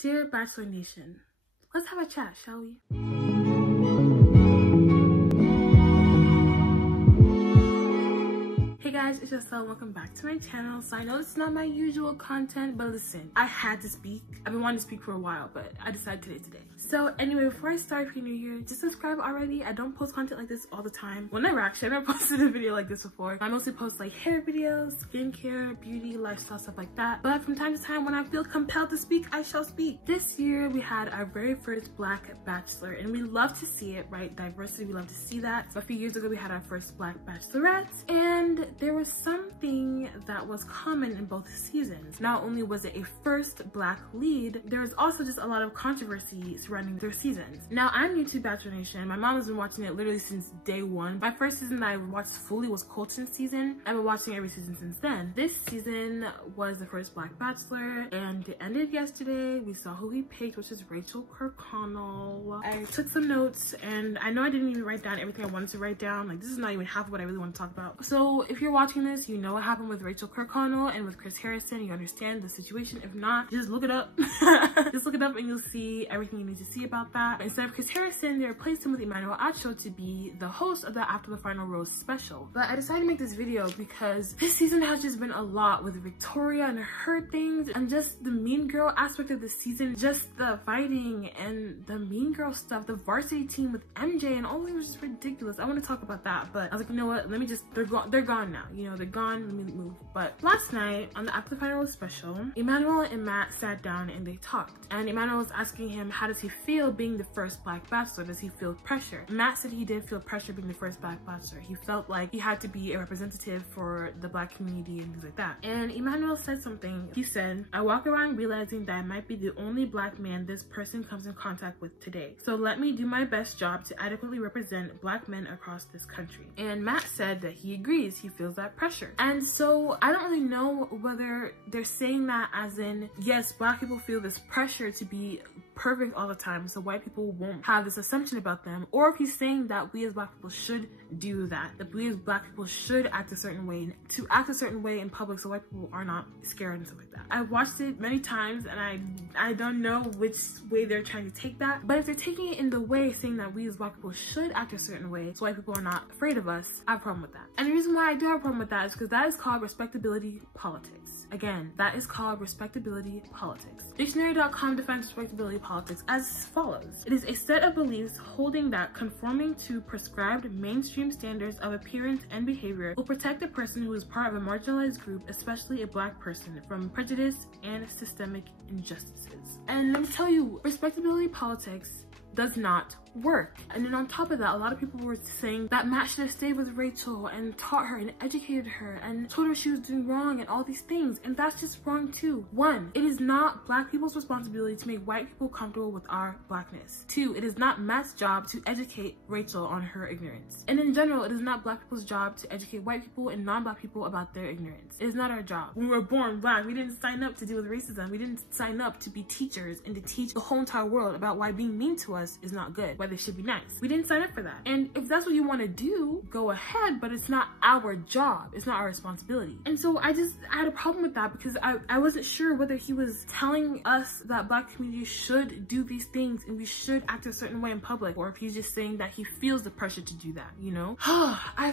Dear Bachelor Nation, let's have a chat, shall we? Hey guys, it's Joselle. Welcome back to my channel. So I know it's not my usual content, but listen, I had to speak. I've been wanting to speak for a while, but I decided today. So anyway, before I start, if you're new here, just subscribe already. I don't post content like this all the time. Well, never actually. I've never posted a video like this before. I mostly post like hair videos, skincare, beauty, lifestyle, stuff like that. But from time to time, when I feel compelled to speak, I shall speak. This year, we had our very first Black Bachelor, and we love to see it, right? Diversity, we love to see that. So a few years ago, we had our first Black Bachelorette, and there was something that was common in both seasons. Not only was it a first Black lead, there was also just a lot of controversy surrounding their seasons. Now, I'm new to Bachelor Nation. My mom has been watching it literally since day one. My first season that I watched fully was Colton's season. I've been watching every season since then. This season was the first Black Bachelor, and it ended yesterday. We saw who he picked, which is Rachel Kirkconnell. I took some notes, and I know I didn't even write down everything I wanted to write down. Like, this is not even half of what I really want to talk about. So if you're watching this, you know what happened with Rachel Kirkconnell and with Chris Harrison. You understand the situation. If not, just look it up. Just look it up and you'll see everything you need to see about that. But instead of Chris Harrison, they replaced him with Emmanuel to be the host of the After the Final Rose special. But I decided to make this video because this season has just been a lot with Victoria and her things, and just the mean girl aspect of the season, just the fighting and the mean girl stuff, the varsity team with MJ and all of it was just ridiculous. I want to talk about that, but I was like, you know what, let me just, they're gone now, you know, they're gone, let me move. But last night on the After the Final Rose special, Emmanuel and Matt sat down and they talked, and Emmanuel was asking him, how does he feel being the first Black Bachelor? Does he feel pressure? Matt said he did feel pressure being the first Black Bachelor. He felt like he had to be a representative for the Black community and things like that. And Emmanuel said something. He said, I walk around realizing that I might be the only Black man this person comes in contact with today. So let me do my best job to adequately represent Black men across this country. And Matt said that he agrees, he feels that pressure. And so I don't really know whether they're saying that as in, yes, Black people feel this pressure to be perfect all the time, so white people won't have this assumption about them, or if he's saying that we as Black people should do that we as Black people should act a certain way, to act a certain way in public so white people are not scared and stuff like that. I've watched it many times and I don't know which way they're trying to take that, but if they're taking it in the way saying that we as Black people should act a certain way so white people are not afraid of us, I have a problem with that. And the reason why I do have a problem with that is because that is called respectability politics. Again, that is called respectability politics. Dictionary.com defines respectability politics as follows. It is a set of beliefs holding that conforming to prescribed mainstream standards of appearance and behavior will protect a person who is part of a marginalized group, especially a Black person, from prejudice and systemic injustices. And let me tell you, respectability politics does not work. And then on top of that, a lot of people were saying that Matt should have stayed with Rachel and taught her and educated her and told her she was doing wrong and all these things, and that's just wrong too. One, it is not Black people's responsibility to make white people comfortable with our Blackness. Two, it is not Matt's job to educate Rachel on her ignorance. And in general, it is not Black people's job to educate white people and non-Black people about their ignorance. It is not our job. When we were born Black, we didn't sign up to deal with racism. We didn't sign up to be teachers and to teach the whole entire world about why being mean to us is not good, why they should be nice. We didn't sign up for that. And if that's what you want to do, go ahead, but it's not our job. It's not our responsibility. And so I had a problem with that because I wasn't sure whether he was telling us that Black community should do these things and we should act a certain way in public, or if he's just saying that he feels the pressure to do that, you know? My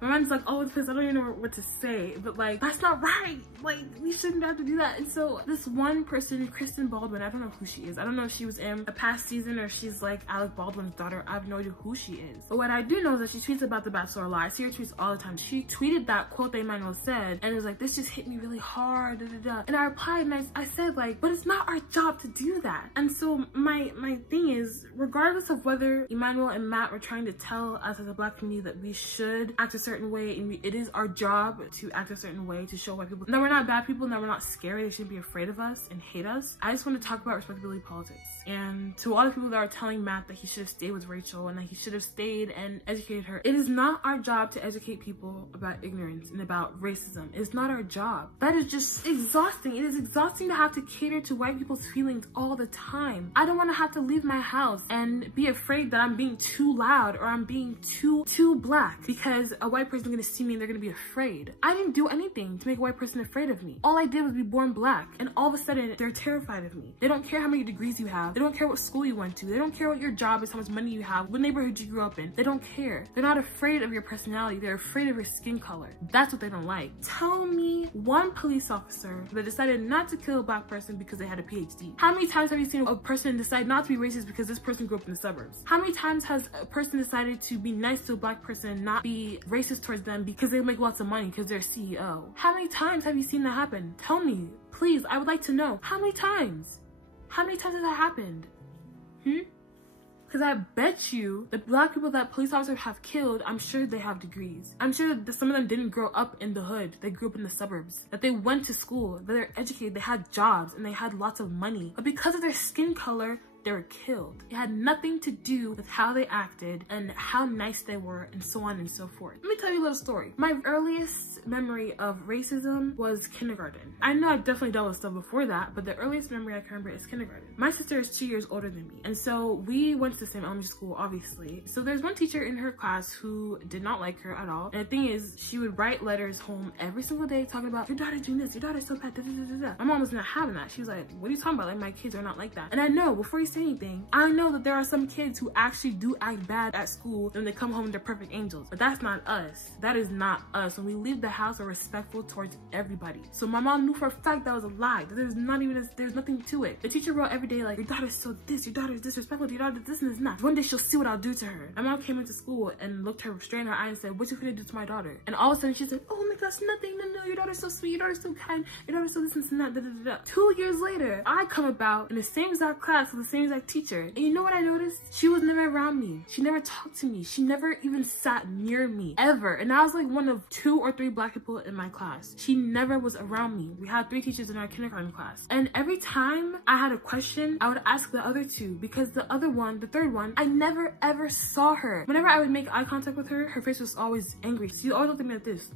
mind's like all over the place. I don't even know what to say, but like, that's not right. Like, we shouldn't have to do that. And so this one person, Kristen Baldwin, I don't know who she is. I don't know if she was in a past season or if she's like Alec Baldwin's daughter. I have no idea who she is. But what I do know is that she tweets about The Bachelor a lot. I see her tweets all the time. She tweeted that quote that Emmanuel said, and it was like, this just hit me really hard, da, da, da. And I replied and I said like, but it's not our job to do that. And so my thing is, regardless of whether Emmanuel and Matt were trying to tell us as a Black community that we should act a certain way, and it is our job to act a certain way to show white people that we're not bad people, that we're not scary, they shouldn't be afraid of us and hate us. I just want to talk about respectability politics. And to all the people that are telling telling Matt that he should have stayed with Rachel and that he should have stayed and educated her. It is not our job to educate people about ignorance and about racism. It's not our job. That is just exhausting. It is exhausting to have to cater to white people's feelings all the time. I don't want to have to leave my house and be afraid that I'm being too loud or I'm being too black because a white person is going to see me and they're going to be afraid. I didn't do anything to make a white person afraid of me. All I did was be born black, and all of a sudden they're terrified of me. They don't care how many degrees you have. They don't care what school you went to. They don't care what your job is, how much money you have, what neighborhood you grew up in. They don't care. They're not afraid of your personality. They're afraid of your skin color. That's what they don't like. Tell me one police officer that decided not to kill a black person because they had a PhD. How many times have you seen a person decide not to be racist because this person grew up in the suburbs? How many times has a person decided to be nice to a black person and not be racist towards them because they make lots of money because they're CEO? How many times have you seen that happen? Tell me, please. I would like to know. How many times? How many times has that happened? Because I bet you the black people that police officers have killed, I'm sure they have degrees. I'm sure that some of them didn't grow up in the hood. They grew up in the suburbs. That they went to school, that they're educated, they had jobs, and they had lots of money. But because of their skin color, they were killed. It had nothing to do with how they acted and how nice they were and so on and so forth. Let me tell you a little story. My earliest memory of racism was kindergarten. I know I definitely dealt with stuff before that, but the earliest memory I can remember is kindergarten. My sister is 2 years older than me, and so we went to the same elementary school, obviously. So there's one teacher in her class who did not like her at all. And the thing is, she would write letters home every single day talking about, your daughter's doing this, your daughter's so bad, da, da, da, da. My mom was not having that. She was like, what are you talking about? Like, my kids are not like that. And I know, before you say anything, I know that there are some kids who actually do act bad at school and they come home and they're perfect angels, but that's not us. That is not us. When we leave the house, we're respectful towards everybody. So my mom knew for a fact that was a lie, that there's nothing to it. The teacher wrote every day like, your daughter's so this, your daughter's disrespectful, your daughter's this and this and that. One day she'll see what I'll do to her. My mom came into school and looked her straight in her eye and said, what you gonna do to my daughter? And all of a sudden she said, oh my gosh, nothing, no, your daughter's so sweet, your daughter's so kind, your daughter's so this and that, da, da, da, da. 2 years later, I come about in the same exact class with the same exact teacher. And you know what I noticed? She was never around me. She never talked to me. She never even sat near me, ever. And I was like one of 2 or 3 black people in my class. She never was around me. We had 3 teachers in our kindergarten class. And every time I had a question, I would ask the other 2 because the other one, the third one, I never ever saw her. Whenever I would make eye contact with her, her face was always angry. She always looked at me like this.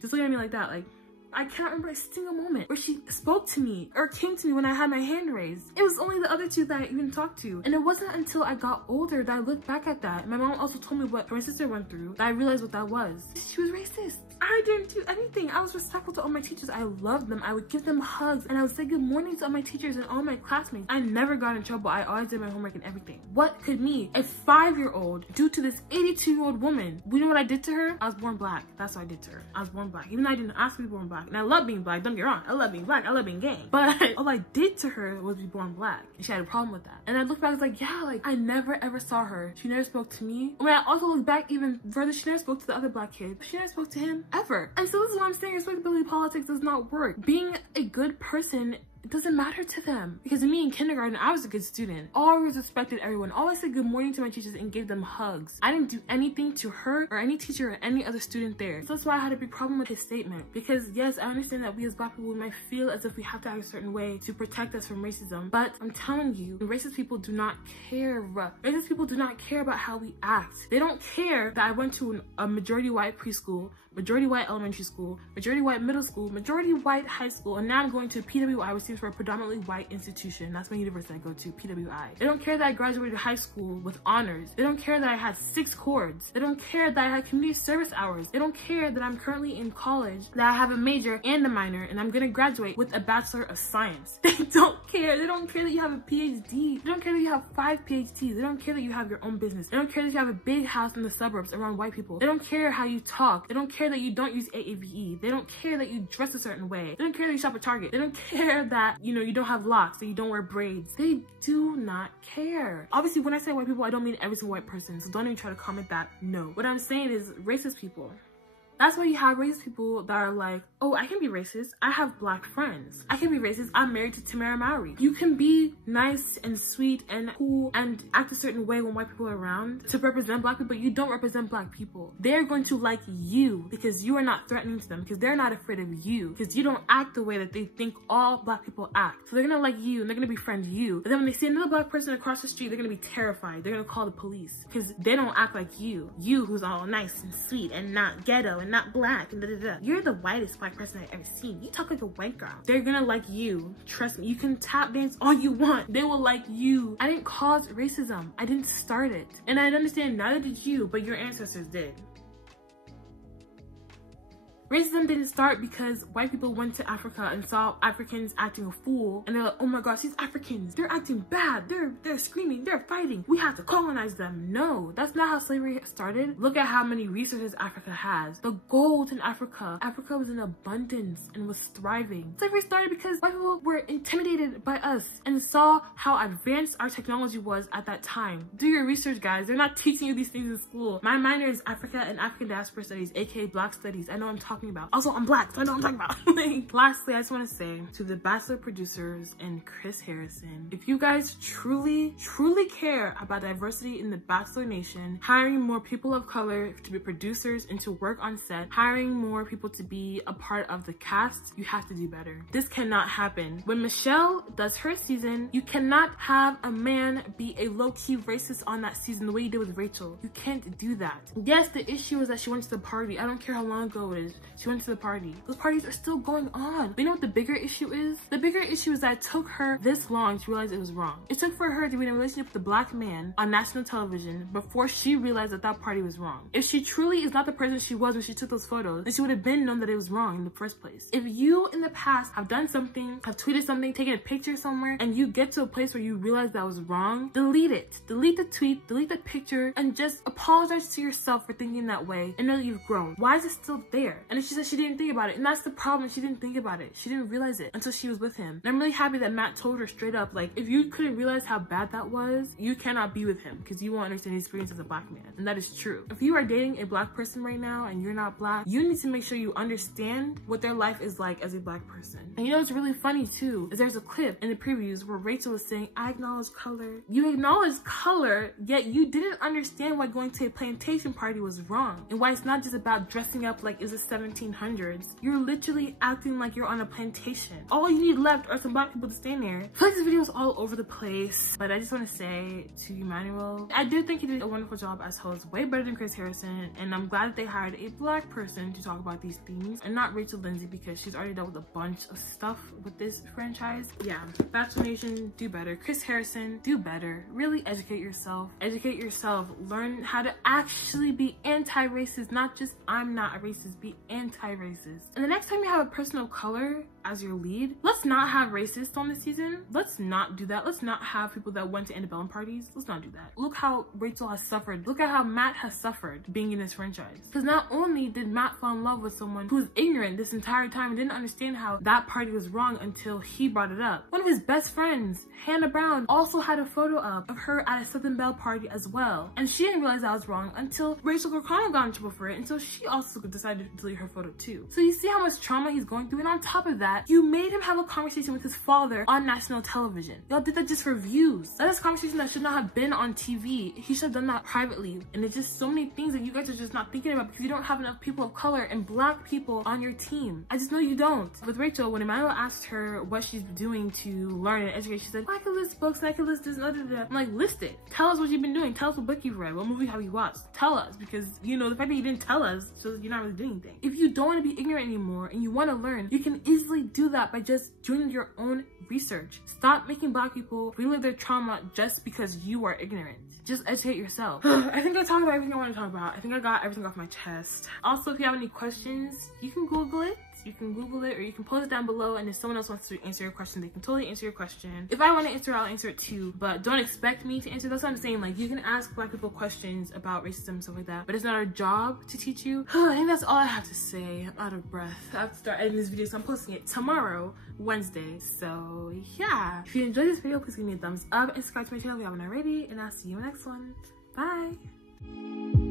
Just looking at me like that, like, I cannot remember a single moment where she spoke to me or came to me when I had my hand raised. It was only the other 2 that I even talked to. And it wasn't until I got older that I looked back at that. My mom also told me what my sister went through, that I realized what that was. She was racist. I didn't do anything. I was respectful to all my teachers. I loved them. I would give them hugs and I would say good morning to all my teachers and all my classmates. I never got in trouble. I always did my homework and everything. What could me, a 5-year-old, do to this 82-year-old woman? You know what I did to her? I was born black. That's what I did to her. I was born black. Even though I didn't ask to be born black. And I love being black. Don't get me wrong. I love being black. I love being gay. But all I did to her was be born black. And she had a problem with that. And I looked back, I was like, yeah, like I never ever saw her. She never spoke to me. When I also look back even further, she never spoke to the other black kid. She never spoke to him ever. And so this is what I'm saying. Respectability politics does not work. Being a good person, it doesn't matter to them. Because me in kindergarten, I was a good student. Always respected everyone. Always said good morning to my teachers and gave them hugs. I didn't do anything to her or any teacher or any other student there. So that's why I had a big problem with his statement. Because yes, I understand that we as black people, we might feel as if we have to act a certain way to protect us from racism. But I'm telling you, racist people do not care. Racist people do not care about how we act. They don't care that I went to a majority white preschool, majority white elementary school, majority white middle school, majority white high school, and now I'm going to PWI, which stands for a predominantly white institution. That's my university I go to, PWI. They don't care that I graduated high school with honors. They don't care that I had 6 cords. They don't care that I had community service hours. They don't care that I'm currently in college, that I have a major and a minor, and I'm gonna graduate with a Bachelor of Science. They don't care. They don't care that you have a PhD. They don't care that you have 5 PhDs. They don't care that you have your own business. They don't care that you have a big house in the suburbs around white people. They don't care how you talk. They don't care that you don't use AAVE. They don't care that you dress a certain way. They don't care that you shop at Target. They don't care that, you know, you don't have locks, that you don't wear braids. They do not care. Obviously, when I say white people, I don't mean every single white person, so don't even try to comment that. No. What I'm saying is racist people. That's why you have racist people that are like, oh, I can be racist. I have black friends. I can be racist. I'm married to Tamara Mowry. You can be nice and sweet and cool and act a certain way when white people are around to represent black people, but you don't represent black people. They're going to like you because you are not threatening to them, because they're not afraid of you, because you don't act the way that they think all black people act. So they're gonna like you and they're gonna befriend you. But then when they see another black person across the street, they're gonna be terrified. They're gonna call the police because they don't act like you. You who's all nice and sweet and not ghetto and not black and da-da-da. You're the whitest black person I've ever seen. You talk like a white girl. They're gonna like you. Trust me. You can tap dance all you want. They will like you. I didn't cause racism. I didn't start it. And I understand neither did you, but your ancestors did. Racism didn't start because white people went to Africa and saw Africans acting a fool and they're like, oh my gosh, these Africans, they're acting bad, they're screaming, they're fighting, we have to colonize them. No, that's not how slavery started. Look at how many resources Africa has. The gold in Africa was in abundance and was thriving. Slavery started because white people were intimidated by us and saw how advanced our technology was at that time. Do your research, guys. They're not teaching you these things in school. My minor is Africa and African diaspora studies, aka Black studies. I know I'm talking about. Also, I'm black, so I know what I'm talking about. Lastly, I just want to say to the Bachelor producers and Chris Harrison, if you guys truly care about diversity in the Bachelor Nation, hiring more people of color to be producers and to work on set, hiring more people to be a part of the cast, you have to do better. This cannot happen. When Michelle does her season, you cannot have a man be a low-key racist on that season the way you did with Rachel. You can't do that. Yes, the issue is that she went to the party. I don't care how long ago it is. She went to the party. Those parties are still going on. But you know what the bigger issue is? The bigger issue is that it took her this long to realize it was wrong. It took for her to be in a relationship with a black man on national television before she realized that that party was wrong. If she truly is not the person she was when she took those photos, then she would have been known that it was wrong in the first place. If you in the past have done something, have tweeted something, taken a picture somewhere, and you get to a place where you realize that was wrong, delete it. Delete the tweet, delete the picture, and just apologize to yourself for thinking that way and know that you've grown. Why is it still there? And if she said she didn't think about it, and that's the problem, she didn't think about it. She didn't realize it until she was with him. And I'm really happy that Matt told her straight up, like, if you couldn't realize how bad that was, you cannot be with him because you won't understand his experience as a black man. And that is true. If you are dating a black person right now and you're not black, you need to make sure you understand what their life is like as a black person. And you know what's really funny too, is there's a clip in the previews where Rachel is saying, I acknowledge color. You acknowledge color, yet you didn't understand why going to a plantation party was wrong and why it's not just about dressing up like it's the 1700s. You're literally acting like you're on a plantation. All you need left are some black people to stand there. I feel like this video is all over the place, but I just want to say to Emmanuel, I do think he did a wonderful job as host, way better than Chris Harrison, and I'm glad that they hired a black person to talk about these themes and not Rachel Lindsay because she's already dealt with a bunch of stuff with this franchise. Yeah, Bachelor Nation, do better. Chris Harrison, do better. Really educate yourself. Educate yourself. Learn how to actually be anti-racist, not just I'm not a racist, be anti-racist. And the next time you have a person of color as your lead, let's not have racists on the season. Let's not do that. Let's not have people that went to antebellum parties. Let's not do that. Look how Rachel has suffered. Look at how Matt has suffered being in this franchise. Because not only did Matt fall in love with someone who was ignorant this entire time and didn't understand how that party was wrong until he brought it up. One of his best friends, Hannah Brown, also had a photo up of her at a Southern Belle party as well. And she didn't realize that was wrong until Rachel Kirkconnell got in trouble for it, until she also decided to delete her photo too. So you see how much trauma he's going through, and on top of that, you made him have a conversation with his father on national television. Y'all did that just for views. That is a conversation that should not have been on TV. He should have done that privately. And there's just so many things that you guys are just not thinking about because you don't have enough people of color and black people on your team. I just know you don't. With Rachel, when Emmanuel asked her what she's doing to learn and educate, she said, well, I can list books, I can list this, blah, blah, blah. I'm like, list it. Tell us what you've been doing. Tell us what book you've read. What movie have you watched? Tell us, because you know the fact that you didn't tell us shows you're not really doing anything. If you don't want to be ignorant anymore and you want to learn, you can easily do that by just doing your own research. Stop making black people relive their trauma just because you are ignorant. Just educate yourself. I think I talked about everything I want to talk about. I think I got everything off my chest. Also, if you have any questions, you can Google it. You can Google it or you can post it down below, and if someone else wants to answer your question, they can totally answer your question. If I want to answer, I'll answer it too, but don't expect me to answer. That's what I'm saying. Like, you can ask black people questions about racism and stuff like that, but it's not our job to teach you. I think that's all I have to say. I'm out of breath. I have to start editing this video, so I'm posting it tomorrow, Wednesday. So yeah, if you enjoyed this video, please give me a thumbs up and subscribe to my channel if you haven't already, and I'll see you in the next one. Bye.